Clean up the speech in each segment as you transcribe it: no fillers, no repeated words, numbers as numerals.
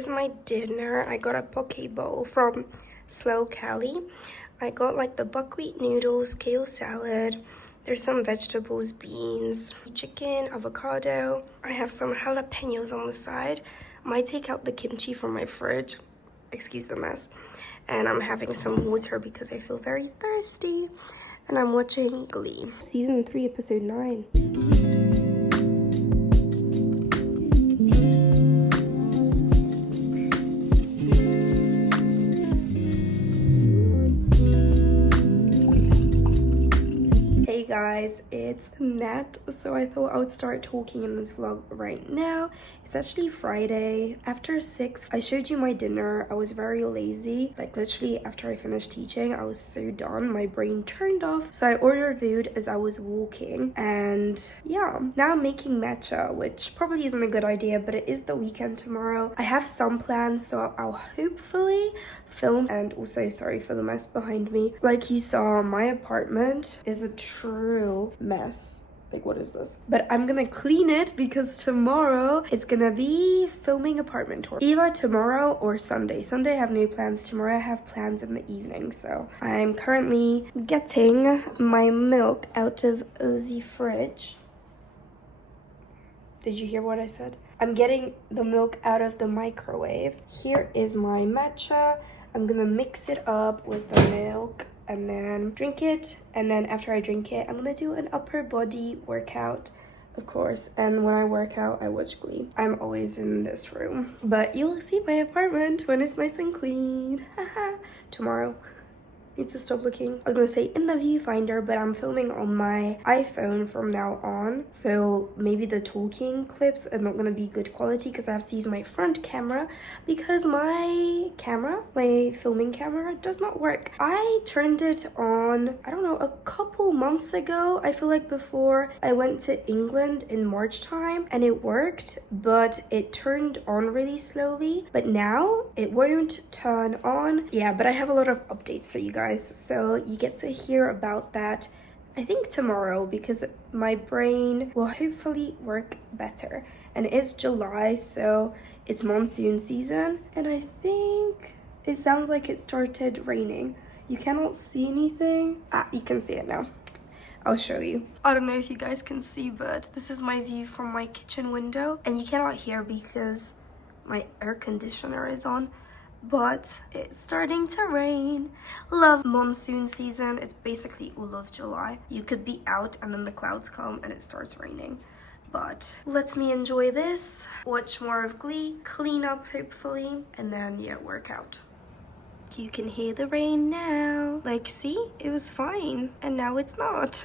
here's my dinner. I got a poke bowl from Slow Cali. I got like the buckwheat noodles, kale salad. There's some vegetables, beans, chicken, avocado. I have some jalapenos on the side. Might take out the kimchi from my fridge. Excuse the mess. And I'm having some water because I feel very thirsty. And I'm watching Glee. Season 3, episode 9. Hey guys, it's Nat. So I thought I would start talking in this vlog right now. It's actually Friday. After 6, I showed you my dinner. I was very lazy. Like literally after I finished teaching, I was so done. My brain turned off. So I ordered food as I was walking. And yeah, now I'm making matcha, which probably isn't a good idea, but it is the weekend tomorrow. I have some plans, so I'll hopefully film. And also, sorry for the mess behind me. Like you saw, my apartment is a true mess. Like, what is this? But I'm gonna clean it because tomorrow it's gonna be filming apartment tour. Either tomorrow or Sunday. Sunday I have no plans. Tomorrow I have plans in the evening. So I'm currently getting my milk out of the fridge. Did you hear what I said? I'm getting the milk out of the microwave. Here is my matcha. I'm gonna mix it up with the milk and then drink it. And then after I drink it, I'm gonna do an upper body workout, of course. And when I work out, I watch Glee. I'm always in this room. But you'll see my apartment when it's nice and clean. Haha. Tomorrow. Need to stop looking. I was gonna say in the viewfinder, but I'm filming on my iPhone from now on, so maybe the talking clips are not gonna be good quality because I have to use my front camera because my filming camera does not work. I turned it on, I don't know, a couple months ago. I feel like before I went to England in March time and it worked, but it turned on really slowly. But now it won't turn on. Yeah, but I have a lot of updates for you guys, so you get to hear about that I think tomorrow because my brain will hopefully work better. And it is July, so it's monsoon season, and I think it sounds like it started raining. You cannot see anything. You can see it now. I'll show you. I don't know if you guys can see, but this is my view from my kitchen window, and you cannot hear because my air conditioner is on. But it's starting to rain. Love monsoon season. It's basically all of July. You could be out and then the clouds come and it starts raining. But let me enjoy this, watch more of Glee, clean up hopefully, and then yeah, work out. You can hear the rain now. Like, see, it was fine and now it's not.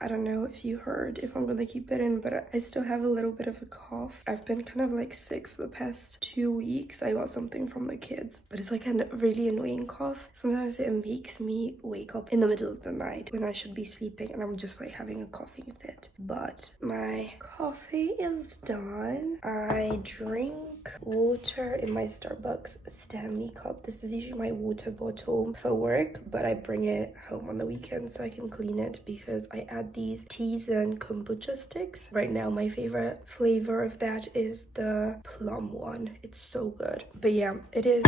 I don't know if you heard, if I'm gonna keep it in, but I still have a little bit of a cough. I've been kind of like sick for the past 2 weeks. I got something from the kids, but it's like a really annoying cough. Sometimes it makes me wake up in the middle of the night when I should be sleeping and I'm just like having a coughing fit. But my coffee is done. I drink water in my Starbucks Stanley cup. This is usually my water bottle for work, but I bring it home on the weekend so I can clean it because I add these teas cookies and kombucha sticks. Right now my favorite flavor of that is the plum one. It's so good. But yeah, it is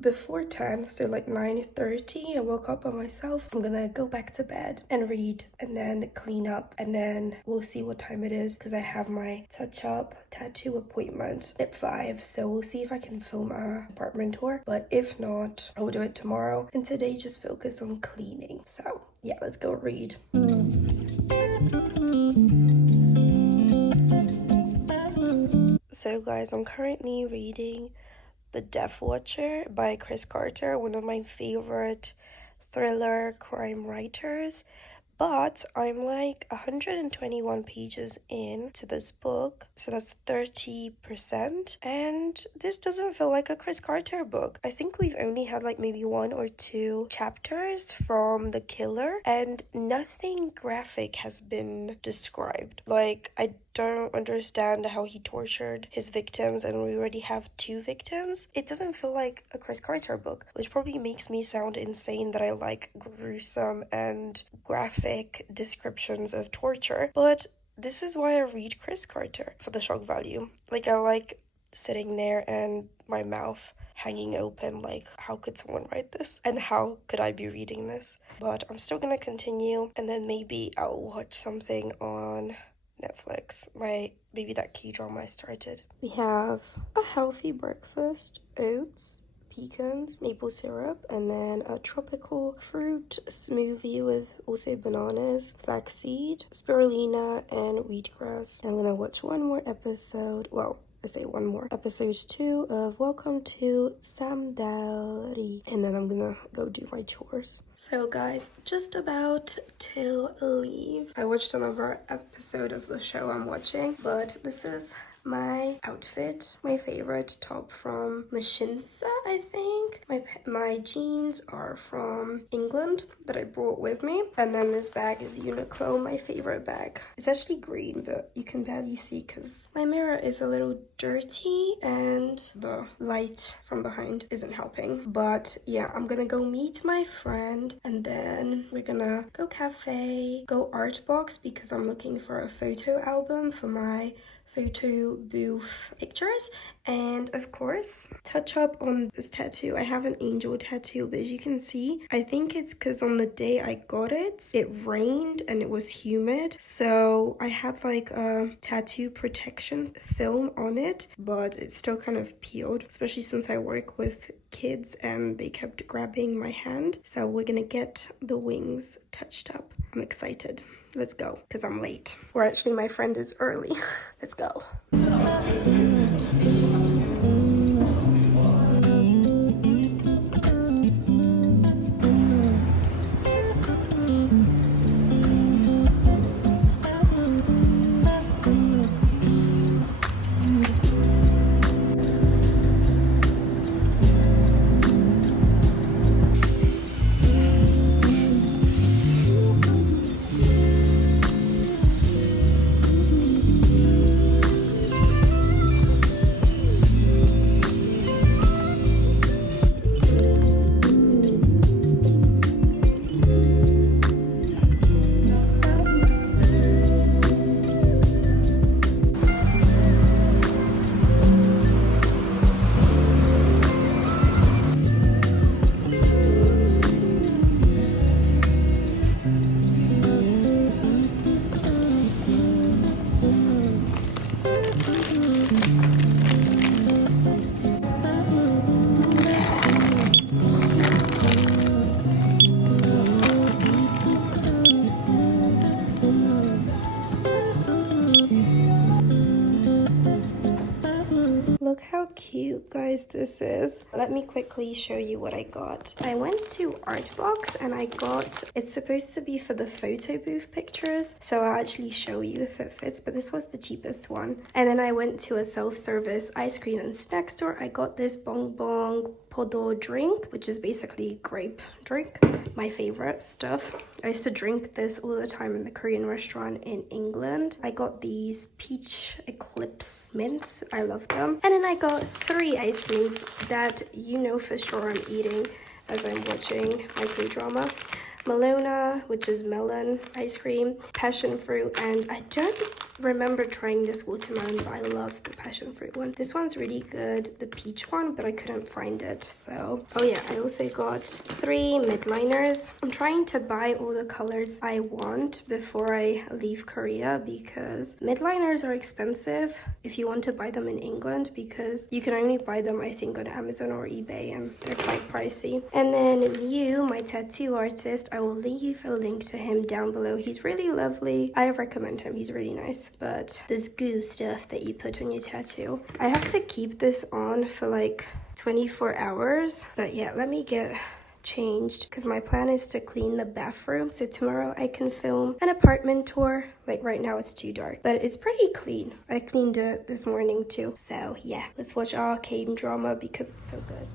before 10, so like 9:30. I woke up by myself. I'm gonna go back to bed and read and then clean up, and then we'll see what time it is because I have my touch-up tattoo appointment at 5. So we'll see if I can film a apartment tour, but if not, I will do it tomorrow. And today just focus on cleaning. So yeah, let's go read. So guys, I'm currently reading The Death Watcher by Chris Carter, one of my favorite thriller crime writers. But I'm like 121 pages in to this book, so that's 30%. And this doesn't feel like a Chris Carter book. I think we've only had like maybe 1 or 2 chapters from the killer, and nothing graphic has been described. Like, I don't understand how he tortured his victims, and we already have 2 victims. It doesn't feel like a Chris Carter book, which probably makes me sound insane that I like gruesome and graphic descriptions of torture. But this is why I read Chris Carter, for the shock value. Like, I like sitting there and my mouth hanging open, like, how could someone write this? And how could I be reading this? But I'm still gonna continue, and then maybe I'll watch something on Netflix, maybe that K-drama I started. We have a healthy breakfast, oats, pecans, maple syrup, and then a tropical fruit smoothie with also bananas, flaxseed, spirulina, and wheatgrass. I'm gonna watch one more episode. Well, I say one more. Episode 2 of Welcome to Samdalri. And then I'm gonna go do my chores. So guys, just about to leave. I watched another episode of the show I'm watching, but this is my outfit, my favorite top from Machinsa, I think. My jeans are from England that I brought with me, and then this bag is Uniqlo, my favorite bag. It's actually green, but you can barely see because my mirror is a little dirty and the light from behind isn't helping. But yeah, I'm gonna go meet my friend, and then we're gonna go cafe, go art box because I'm looking for a photo album for my photo booth pictures, and of course touch up on this tattoo. I have an angel tattoo, but as you can see, I think it's because on the day I got it rained and it was humid, so I had like a tattoo protection film on it, but it's still kind of peeled, especially since I work with kids and they kept grabbing my hand. So we're gonna get the wings touched up. I'm excited. Let's go, because I'm late. Or actually, my friend is early. Let's go. Look how cute, guys, this is. Let me quickly show you what I got. I went to Artbox and I got, it's supposed to be for the photo booth pictures, so I'll actually show you if it fits, but this was the cheapest one. And then I went to a self-service ice cream and snack store. I got this Bong Bong Podo drink, which is basically grape drink, my favorite stuff. I used to drink this all the time in the Korean restaurant in England. I got these peach eclipse mints. I love them. And then I got 3 ice creams that you know for sure I'm eating as I'm watching my K-drama. Melona, which is melon ice cream, passion fruit, and I don't remember trying this watermelon, but I love the passion fruit one. This one's really good, the peach one, but I couldn't find it. So, oh yeah, I also got 3 midliners. I'm trying to buy all the colors I want before I leave Korea because midliners are expensive if you want to buy them in England, because you can only buy them, I think, on Amazon or eBay, and they're quite pricey. And then Liu, my tattoo artist, I will leave a link to him down below. He's really lovely. I recommend him. He's really nice. But this goo stuff that you put on your tattoo, I have to keep this on for like 24 hours. But yeah, let me get changed because my plan is to clean the bathroom, so tomorrow I can film an apartment tour. Like right now it's too dark, but it's pretty clean. I cleaned it this morning too. So yeah, let's watch arcade drama because it's so good.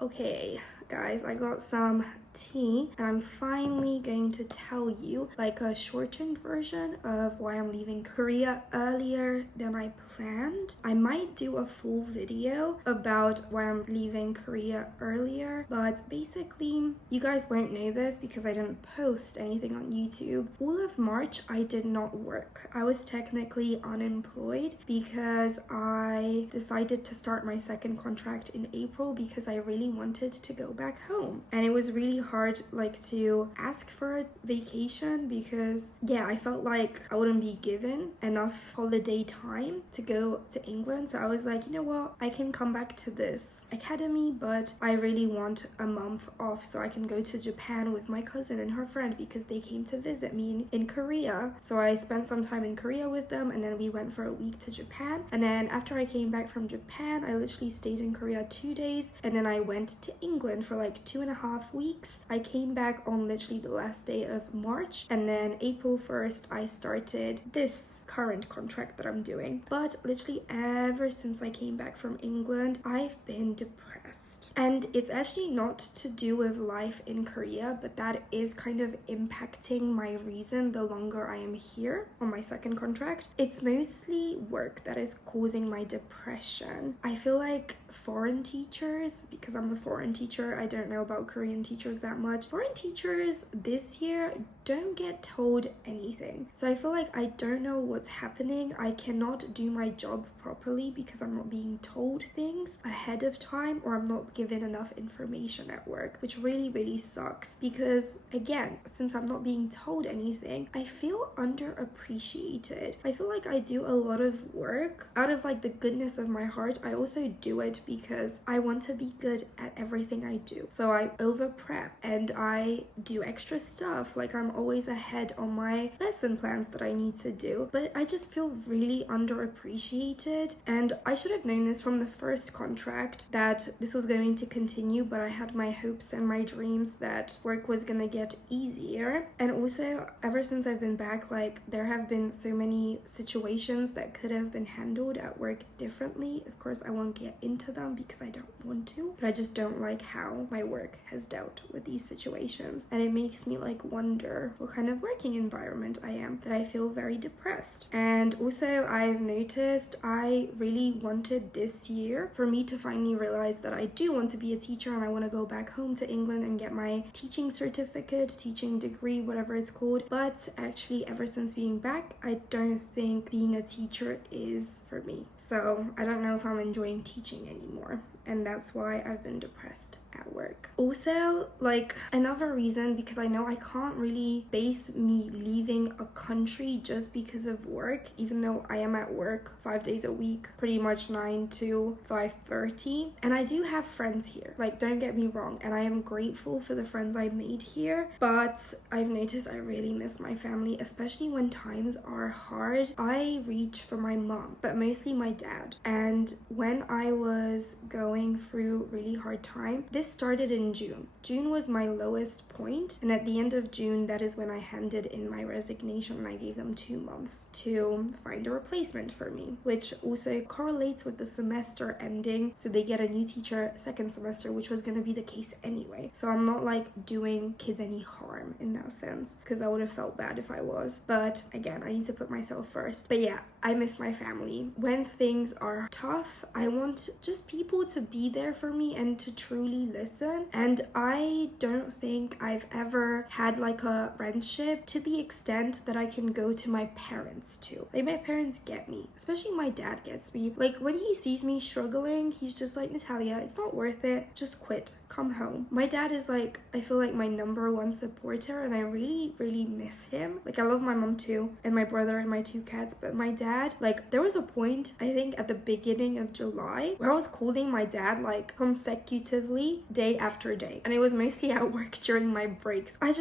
Okay, guys, I got some tea and I'm finally going to tell you like a shortened version of why I'm leaving Korea earlier than I planned. I might do a full video about why I'm leaving Korea earlier, but basically you guys won't know this because I didn't post anything on YouTube. All of March I did not work. I was technically unemployed because I decided to start my second contract in April because I really wanted to go back home, and it was really hard like to ask for a vacation because yeah, I felt like I wouldn't be given enough holiday time to go to England. So I was like, you know what, I can come back to this academy, but I really want a month off so I can go to Japan with my cousin and her friend because they came to visit me in Korea. So I spent some time in Korea with them, and then we went for a week to Japan. And then after I came back from Japan, I literally stayed in Korea 2 days, and then I went to England for like 2.5 weeks. I came back on literally the last day of March, and then April 1st I started this current contract that I'm doing. But literally ever since I came back from England, I've been depressed. And it's actually not to do with life in Korea, but that is kind of impacting my reason the longer I am here on my second contract. It's mostly work that is causing my depression. I feel like foreign teachers, because I'm a foreign teacher, I don't know about Korean teachers that much. Foreign teachers this year don't get told anything. So I feel like I don't know what's happening. I cannot do my job properly because I'm not being told things ahead of time, or I'm not given enough information at work, which really sucks because again, since I'm not being told anything, I feel underappreciated. I feel like I do a lot of work out of like the goodness of my heart. I also do it because I want to be good at everything I do. So I over prep and I do extra stuff, like I'm always ahead on my lesson plans that I need to do, but I just feel really underappreciated. And I should have known this from the first contract that this was going to continue, but I had my hopes and my dreams that work was gonna get easier. And also ever since I've been back, like there have been so many situations that could have been handled at work differently. Of course I won't get into them because I don't want to, but I just don't like how my work has dealt with these situations, and it makes me like wonder what kind of working environment I am, that I feel very depressed. And also I've noticed I really wanted this year for me to finally realize that I do want to be a teacher and I want to go back home to England and get my teaching certificate, teaching degree, whatever it's called. But actually ever since being back, I don't think being a teacher is for me. So I don't know if I'm enjoying teaching anymore, and that's why I've been depressed at work. Also, like another reason, because I know I can't really base me leaving a country just because of work, even though I am at work 5 days a week, pretty much 9 to 5:30, and I do have friends here, like don't get me wrong, and I am grateful for the friends I made here, but I've noticed I really miss my family, especially when times are hard. I reach for my mom, but mostly my dad. And when I was going through really hard time, this this started in June. June was my lowest point, and at the end of June, that is when I handed in my resignation, and I gave them 2 months to find a replacement for me, which also correlates with the semester ending, so they get a new teacher second semester, which was going to be the case anyway. So I'm not like doing kids any harm in that sense, because I would have felt bad if I was. But again, I need to put myself first. But yeah, I miss my family. When things are tough, I want just people to be there for me and to truly listen. And I don't think I've ever had like a friendship to the extent that I can go to my parents to. Like, my parents get me, especially my dad gets me. Like, when he sees me struggling, he's just like, Natalia, it's not worth it, just quit, come home. My dad is like, I feel like my #1 supporter, and I really miss him. Like, I love my mom too, and my brother and my 2 cats, but my dad, like, there was a point, I think at the beginning of July, where I was calling my dad like consecutively day after day, and it was mostly at work during my breaks. I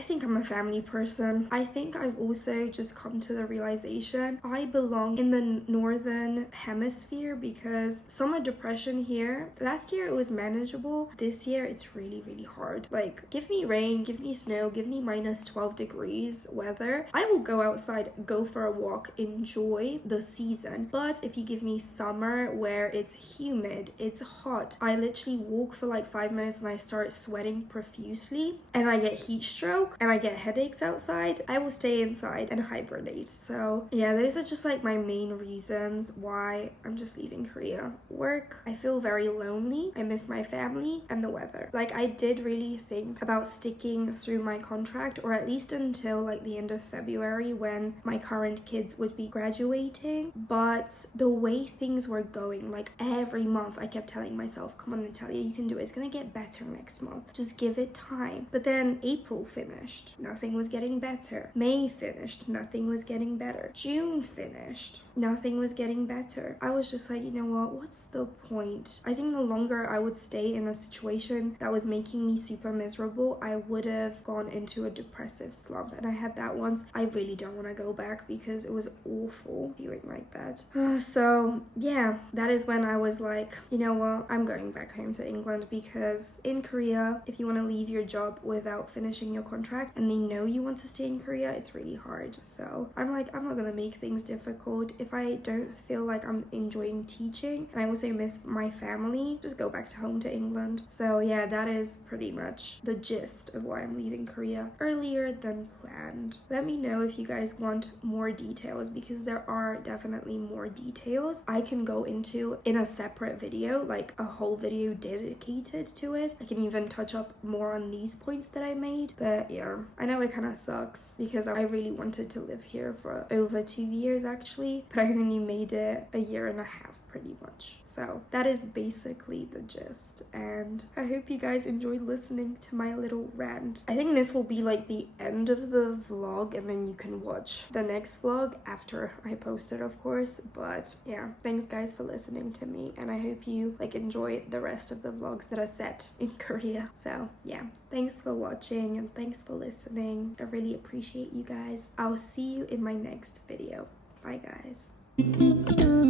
think I'm a family person. I think I've also just come to the realization I belong in the northern hemisphere, because summer depression here, last year it was manageable, this year it's really hard. Like, give me rain, give me snow, give me -12 degrees weather, I will go outside, go for a walk, enjoy the season. But if you give me summer where it's humid, it's hot, I literally walk for like 5 minutes and I start sweating profusely, and I get heat stroke and I get headaches outside, I will stay inside and hibernate. So yeah, those are just like my main reasons why I'm just leaving Korea. Work, I feel very lonely, I miss my family, and the weather. Like, I did really think about sticking through my contract, or at least until like the end of February when my current kids would be graduating, but the way things were going, like every month I kept telling myself, come on Natalia, you can do it, it's gonna get better next month, just give it time. But then April finished, nothing was getting better. May finished, nothing was getting better. June finished, nothing was getting better. I was just like, you know what, what's the point? I think the longer I would stay in a situation that was making me super miserable, I would have gone into a depressive slump, and I had that once. I really don't want to go back because it was awful feeling like that. So yeah, that is when I was like, you know what, I'm going back home to England, because in Korea, if you want to leave your job without finishing your contract and they know you want to stay in Korea, it's really hard. So I'm like, I'm not gonna make things difficult. If I don't feel like I'm enjoying teaching and I also miss my family, just go back to home to England. So yeah, that is pretty much the gist of why I'm leaving Korea earlier than planned. Let me know if you guys want more details, because there are definitely more details I can go into in a separate video, like a whole video dedicated to it. I can even touch up more on these points that I made. But yeah, I know it kind of sucks because I really wanted to live here for over 2 years actually, but I only made it a year and a half pretty much. So that is basically the gist, and I hope you guys enjoyed listening to my little rant. I think this will be like the end of the vlog, and then you can watch the next vlog after I post it, of course. But yeah, thanks guys for listening to me, and I hope you like enjoy the rest of the vlogs that are set in Korea. So yeah, thanks for watching and thanks for listening. I really appreciate you guys. I'll see you in my next video. Bye guys.